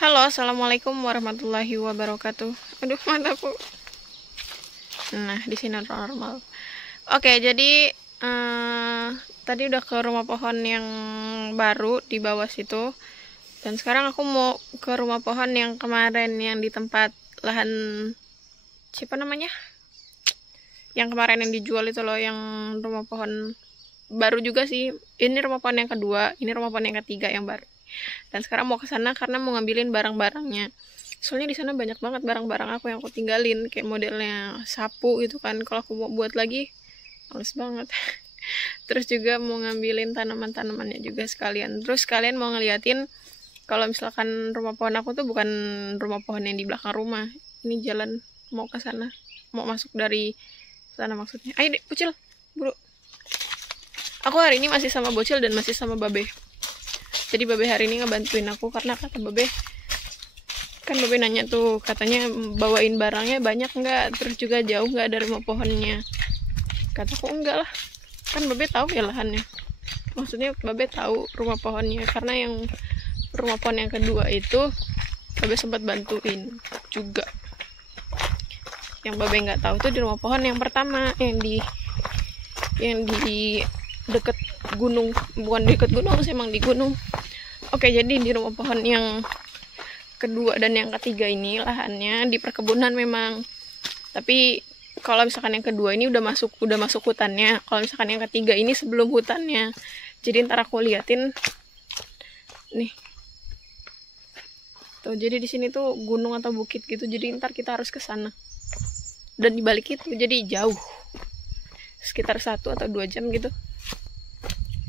Halo, assalamualaikum warahmatullahi wabarakatuh. Aduh, mataku. Nah, di sini normal. Oke, jadi tadi udah ke rumah pohon yang baru di bawah situ. Dan sekarang aku mau ke rumah pohon yang kemarin yang di tempat lahan siapa namanya? Yang kemarin yang dijual itu loh, yang rumah pohon baru juga sih. Ini rumah pohon yang kedua, ini rumah pohon yang ketiga yang baru. Dan sekarang mau ke sana karena mau ngambilin barang-barangnya. Soalnya di sana banyak banget barang-barang aku yang aku tinggalin, kayak modelnya sapu gitu kan. Kalau aku mau buat lagi, males banget. Terus juga mau ngambilin tanaman-tanamannya juga sekalian. Terus kalian mau ngeliatin kalau misalkan rumah pohon aku tuh bukan rumah pohon yang di belakang rumah. Ini jalan mau ke sana, mau masuk dari sana maksudnya. Ayo deh, Bocil, buru. Aku hari ini masih sama Bocil dan masih sama Babe. Jadi Babe hari ini ngebantuin aku karena kata Babe, kan Babe nanya tuh, katanya bawain barangnya banyak nggak, terus juga jauh nggak dari rumah pohonnya. Kataku enggak lah, kan Babe tahu ya lahannya. Maksudnya Babe tahu rumah pohonnya, karena yang rumah pohon yang kedua itu Babe sempat bantuin juga. Yang Babe nggak tahu tuh di rumah pohon yang pertama, yang di deket gunung, bukan deket gunung sih, emang di gunung. Oke, jadi di rumah pohon yang kedua dan yang ketiga ini lahannya di perkebunan memang. Tapi kalau misalkan yang kedua ini udah masuk hutannya. Kalau misalkan yang ketiga ini sebelum hutannya. Jadi ntar aku liatin nih. Tuh, jadi di sini tuh gunung atau bukit gitu. Jadi ntar kita harus ke sana. Dan di balik itu jadi jauh. Sekitar 1 atau 2 jam gitu.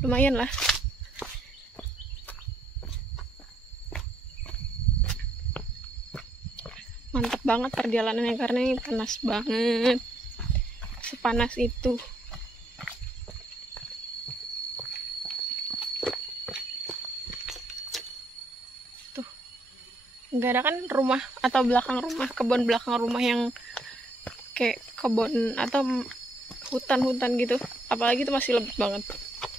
Lumayan lah. Mantap banget perjalanannya karena ini panas banget. Sepanas itu. Tuh. Nggak ada kan rumah atau belakang rumah, kebun belakang rumah yang kayak kebun atau hutan-hutan gitu. Apalagi itu masih lebat banget.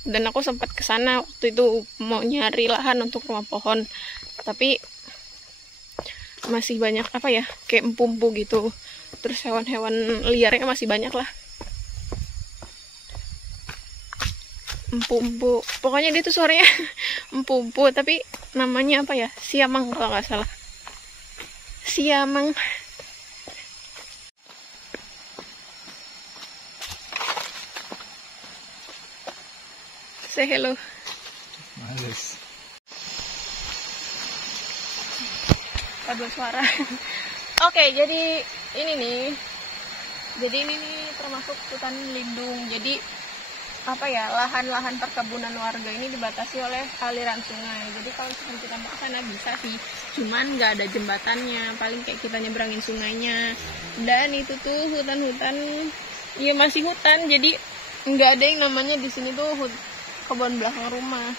Dan aku sempat kesana waktu itu mau nyari lahan untuk rumah pohon. Tapi masih banyak apa ya, kayak empu-empu gitu. Terus hewan-hewan liarnya masih banyak lah. Empu-empu, pokoknya dia tuh suaranya empu-empu, tapi namanya apa ya, siamang kalau nggak salah. Siamang. Say hello. Males. Paduan suara. Oke, jadi ini nih termasuk hutan lindung. Jadi apa ya, lahan-lahan perkebunan warga ini dibatasi oleh aliran sungai. Jadi kalau misalkan kita mau ke sana bisa sih, cuman nggak ada jembatannya, paling kayak kita nyebrangin sungainya. Dan itu tuh hutan-hutan, ya masih hutan, jadi nggak ada yang namanya di sini tuh kebun belakang rumah.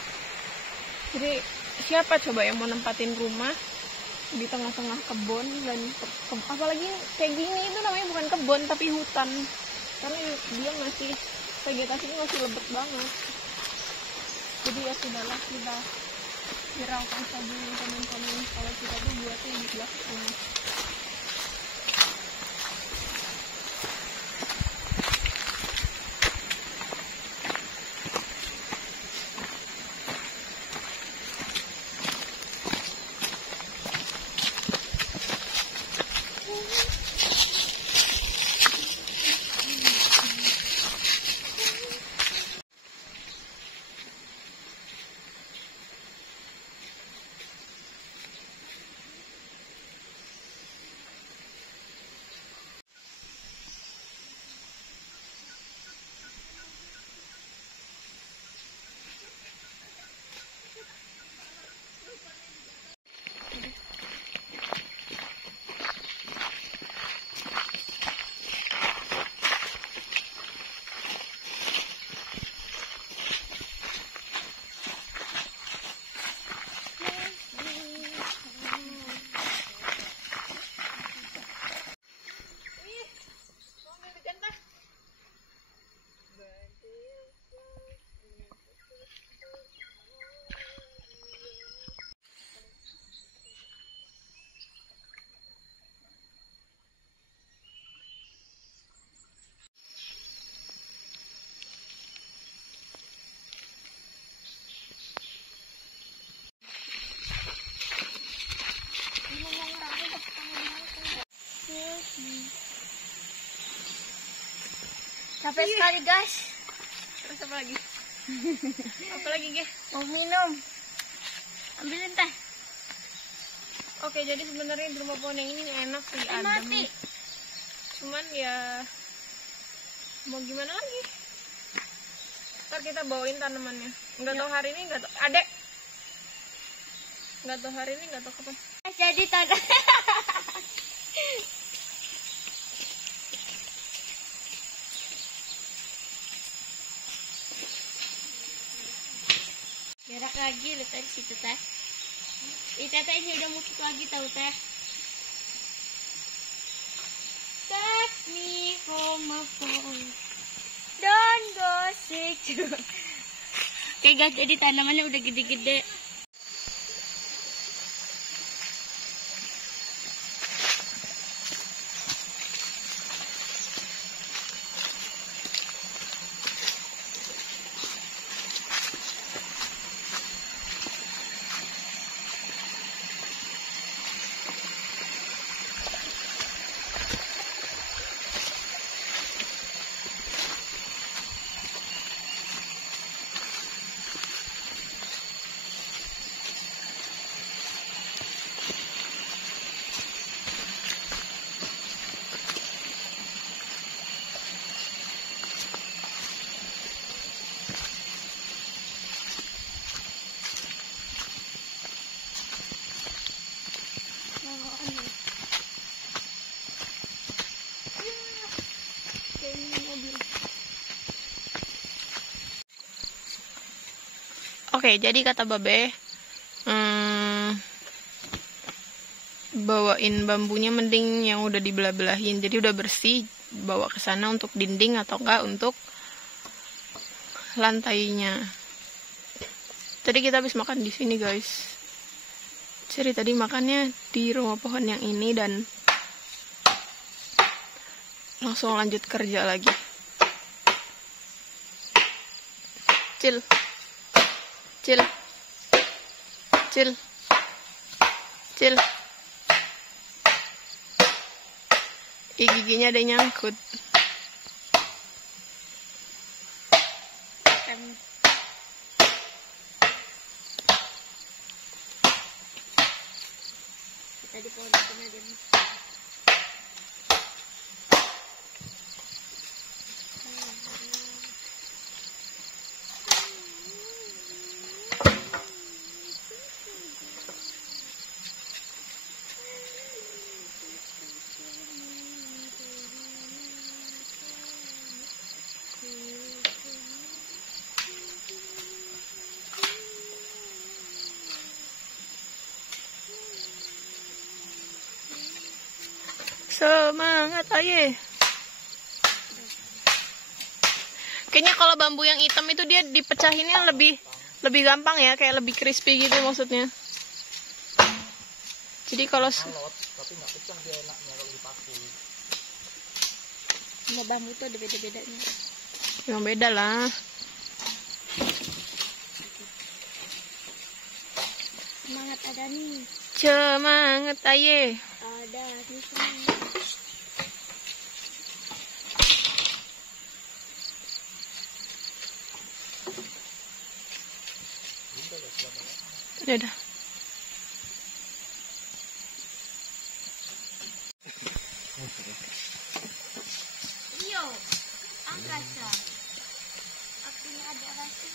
Jadi siapa coba yang mau nempatin rumah di tengah-tengah kebun, dan apalagi kayak gini, itu namanya bukan kebun tapi hutan, karena dia masih vegetasinya masih lebat banget. Jadi ya sudahlah, kita hiraukan saja teman-teman kalau kita tuh buatnya di belakang. Capek sekali guys. Terus apa lagi? Apa lagi, Ge? Mau minum. Ambilin teh. Oke, jadi sebenarnya di rumah pohon yang ini enak sih, adem. Mati. Cuman ya mau gimana lagi? Ntar kita bawain tanamannya. Nggak tahu hari ini, nggak tahu. Adek. Nggak tahu hari ini, nggak tahu kapan. Jadi tanda. Gerak lagi letak di situ teh. Teh ini udah mukit lagi tahu teh. Take me home my phone. Don't go sick. Oke guys, jadi tanamannya udah gede-gede. Oke, jadi kata Babe, bawain bambunya mending yang udah dibelah-belahin, jadi udah bersih, bawa ke sana untuk dinding atau enggak untuk lantainya. Tadi kita habis makan di sini, guys. Jadi tadi makannya di rumah pohon yang ini dan langsung lanjut kerja lagi. Cil. Cil. Cil. Cil. Giginya ada yang nyangkut. Kita di pohon itu aja nih. Semangat aja. Kayaknya kalau bambu yang hitam itu dia dipecahinnya lebih gampang ya, kayak lebih crispy gitu maksudnya. Jadi kalau tapi nggak pecah dia enaknya kalau dipaku. Semua bambu tuh ada beda-bedanya. yang beda lah. Semangat ada nih. Semangat aja. Ada nih semangat. Udah. Iyo, angkat ya. Akhirnya ada rasa.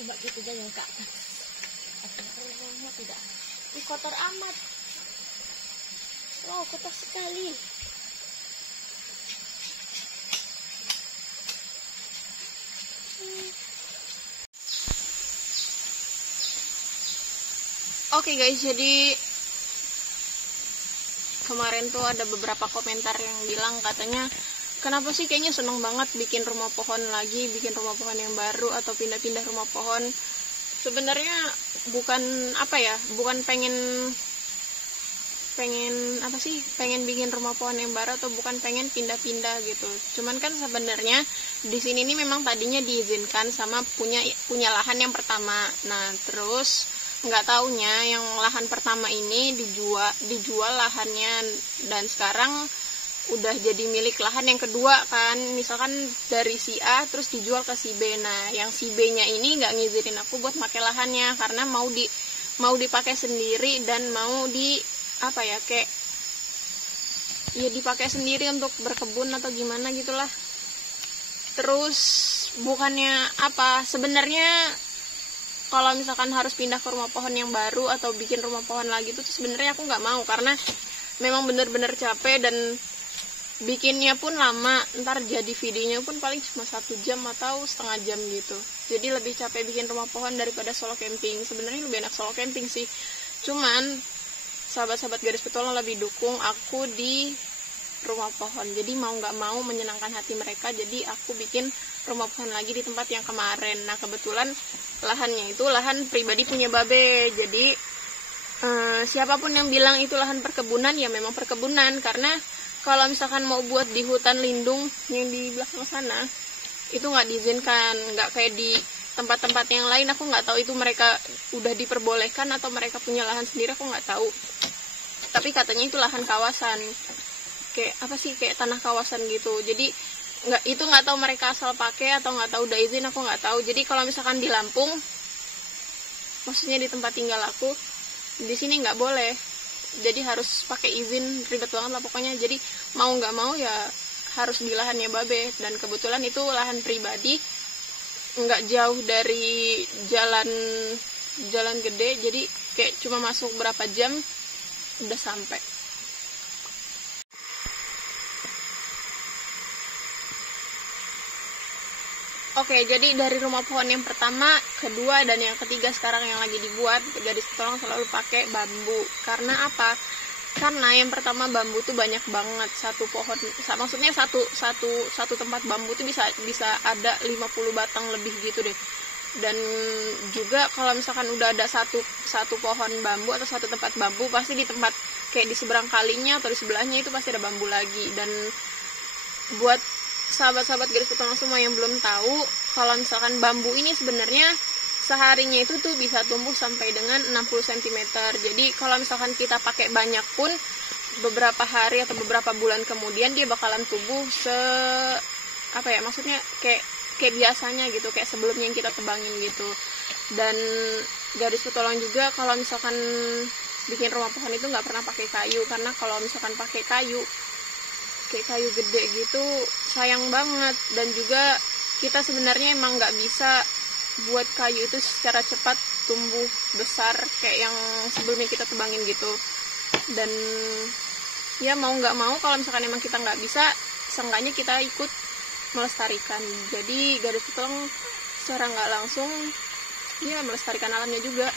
Coba gitu aja yang ke atas. Rumahnya tidak. Ini kotor amat. Wow, kotor sekali. Oke guys, jadi kemarin tuh ada beberapa komentar yang bilang katanya kenapa sih kayaknya seneng banget bikin rumah pohon lagi, bikin rumah pohon yang baru atau pindah-pindah rumah pohon. Sebenarnya bukan apa ya, bukan pengen pengen apa sih, pengen bikin rumah pohon yang baru atau bukan pengen pindah-pindah gitu. Cuman kan sebenarnya di sini nih memang tadinya diizinkan sama punya lahan yang pertama. Nah terus nggak taunya yang lahan pertama ini dijual lahannya, dan sekarang udah jadi milik lahan yang kedua kan, misalkan dari si A terus dijual ke si B. Nah yang si B nya ini nggak ngizinin aku buat pakai lahannya karena mau dipakai sendiri dan mau apa ya, kayak ya dipakai sendiri untuk berkebun atau gimana gitulah. Terus bukannya apa, sebenarnya kalau misalkan harus pindah ke rumah pohon yang baru atau bikin rumah pohon lagi tuh sebenarnya aku nggak mau, karena memang bener-bener capek dan bikinnya pun lama. Ntar jadi videonya pun paling cuma 1 jam atau setengah jam gitu. Jadi lebih capek bikin rumah pohon daripada solo camping. Sebenarnya lebih enak solo camping sih, cuman sahabat-sahabat garis petualang lebih dukung aku di rumah pohon. Jadi mau nggak mau menyenangkan hati mereka, jadi aku bikin rumah pohon lagi di tempat yang kemarin. Nah kebetulan lahannya itu lahan pribadi punya Babe. Jadi siapapun yang bilang itu lahan perkebunan, ya memang perkebunan. Karena kalau misalkan mau buat di hutan lindung yang di belakang sana, itu nggak diizinkan. Nggak kayak di tempat-tempat yang lain, aku nggak tahu itu mereka udah diperbolehkan atau mereka punya lahan sendiri, aku nggak tahu. Tapi katanya itu lahan kawasan, kayak apa sih, kayak tanah kawasan gitu. Jadi nggak tahu mereka asal pakai atau nggak tahu udah izin, aku nggak tahu. Jadi kalau misalkan di Lampung, maksudnya di tempat tinggal aku, di sini nggak boleh. Jadi harus pakai izin, ribet banget lah pokoknya. Jadi mau nggak mau ya harus di lahannya Babe. Dan kebetulan itu lahan pribadi, nggak jauh dari jalan gede, jadi kayak cuma masuk berapa jam udah sampai. Oke, jadi dari rumah pohon yang pertama, kedua, dan yang ketiga sekarang yang lagi dibuat, garis petualang selalu pakai bambu. Karena apa? Karena yang pertama bambu tuh banyak banget, satu pohon, maksudnya satu tempat bambu tuh bisa ada 50 batang lebih gitu deh. Dan juga kalau misalkan udah ada satu pohon bambu atau satu tempat bambu, pasti di tempat kayak di seberang kalinya atau di sebelahnya itu pasti ada bambu lagi. Dan buat sahabat-sahabat garis petualang semua yang belum tahu, kalau misalkan bambu ini sebenarnya seharinya itu tuh bisa tumbuh sampai dengan 60 cm. Jadi kalau misalkan kita pakai banyak pun, beberapa hari atau beberapa bulan kemudian dia bakalan tumbuh maksudnya kayak biasanya gitu, kayak sebelumnya yang kita tebangin gitu. Dan garis petualang juga kalau misalkan bikin rumah pohon itu nggak pernah pakai kayu, karena kalau misalkan pakai kayu kayak kayu gede gitu sayang banget. Dan juga kita sebenarnya emang nggak bisa buat kayu itu secara cepat tumbuh besar kayak yang sebelumnya kita tebangin gitu. Dan ya mau nggak mau, kalau misalkan emang kita nggak bisa, seenggaknya kita ikut melestarikan. Jadi garis petualang secara nggak langsung ya melestarikan alamnya juga.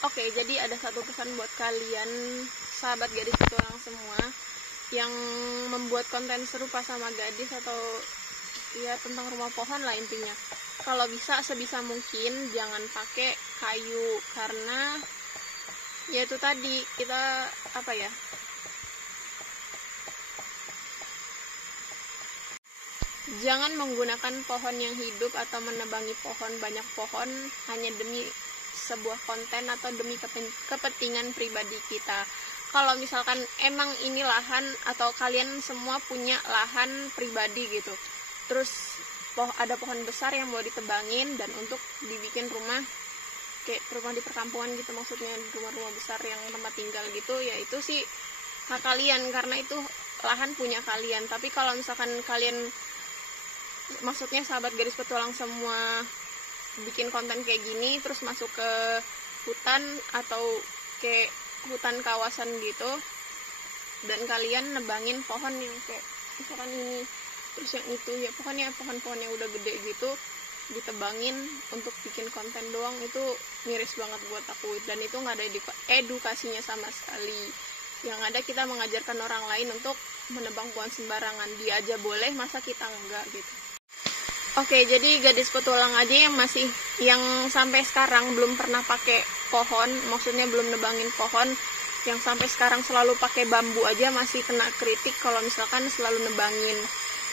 Oke, jadi ada satu pesan buat kalian sahabat garis petualang semua yang membuat konten serupa sama gadis atau ya tentang rumah pohon lah intinya. Kalau bisa, sebisa mungkin jangan pakai kayu, karena ya itu tadi, kita jangan menggunakan pohon yang hidup atau menebangi banyak pohon hanya demi sebuah konten atau demi kepentingan pribadi kita. Kalau misalkan emang ini lahan atau kalian semua punya lahan pribadi gitu, terus ada pohon besar yang mau ditebangin dan untuk dibikin rumah, kayak rumah di perkampungan gitu, maksudnya rumah-rumah besar yang tempat tinggal gitu, ya itu sih hak kalian karena itu lahan punya kalian. Tapi kalau misalkan kalian, maksudnya sahabat garis petualang semua, bikin konten kayak gini terus masuk ke hutan atau kayak hutan kawasan gitu, dan kalian nebangin pohon yang kayak misalkan ini terus yang itu, ya pokoknya pohon-pohon yang udah gede gitu ditebangin untuk bikin konten doang, itu miris banget buat aku. Dan itu nggak ada edukasinya sama sekali. Yang ada kita mengajarkan orang lain untuk menebang pohon sembarangan. Dia aja boleh, masa kita enggak gitu. Oke, jadi gadis petualang aja yang sampai sekarang belum pernah pakai pohon, maksudnya belum nebangin pohon, yang sampai sekarang selalu pakai bambu aja masih kena kritik kalau misalkan selalu nebangin.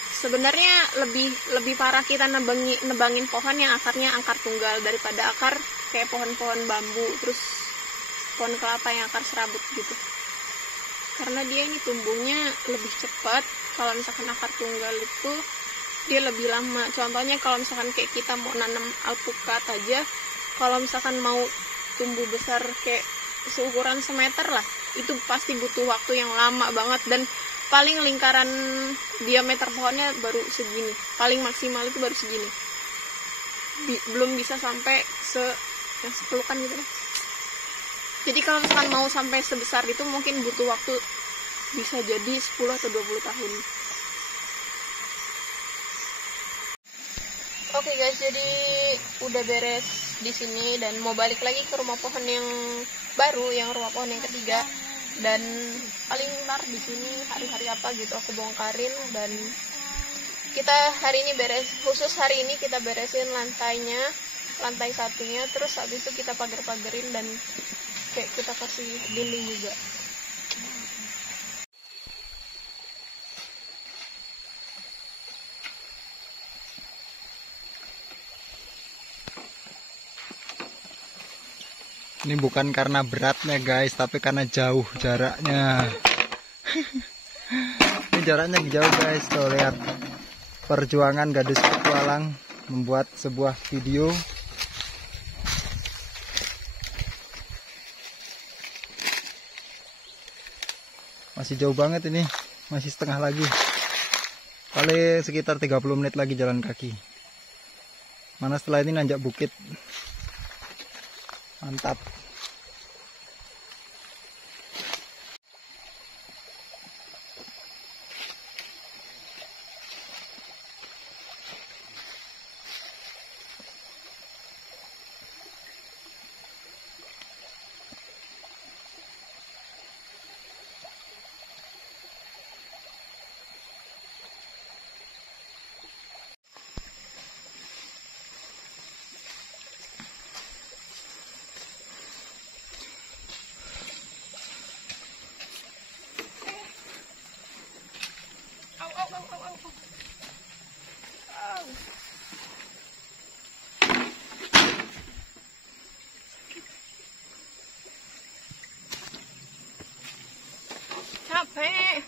Sebenarnya lebih parah kita nebangin pohon yang akarnya akar tunggal daripada akar kayak pohon-pohon bambu, terus pohon kelapa yang akar serabut gitu. Karena dia ini tumbuhnya lebih cepat. Kalau misalkan akar tunggal itu dia lebih lama. Contohnya kalau misalkan kayak kita mau nanam alpukat aja, kalau misalkan mau tumbuh besar kayak seukuran semeter lah, itu pasti butuh waktu yang lama banget, dan paling lingkaran diameter pohonnya baru segini, paling maksimal itu baru segini, belum bisa sampai yang sepelukan gitu lah. Jadi kalau misalkan mau sampai sebesar itu mungkin butuh waktu bisa jadi 10 atau 20 tahun. Oke guys, jadi udah beres di sini dan mau balik lagi ke rumah pohon yang baru, yang rumah pohon yang ketiga. Dan paling ntar di sini hari-hari apa gitu aku bongkarin, dan kita hari ini khusus hari ini kita beresin lantai satunya, terus habis itu kita pagar-pagarin dan kayak kita kasih dinding juga. Ini bukan karena beratnya guys, tapi karena jauh jaraknya. Ini jaraknya jauh guys. Tuh lihat perjuangan gadis petualang membuat sebuah video. Masih jauh banget ini, masih setengah lagi. Paling sekitar 30 menit lagi jalan kaki. Mana setelah ini nanjak bukit. Mantap. Capek.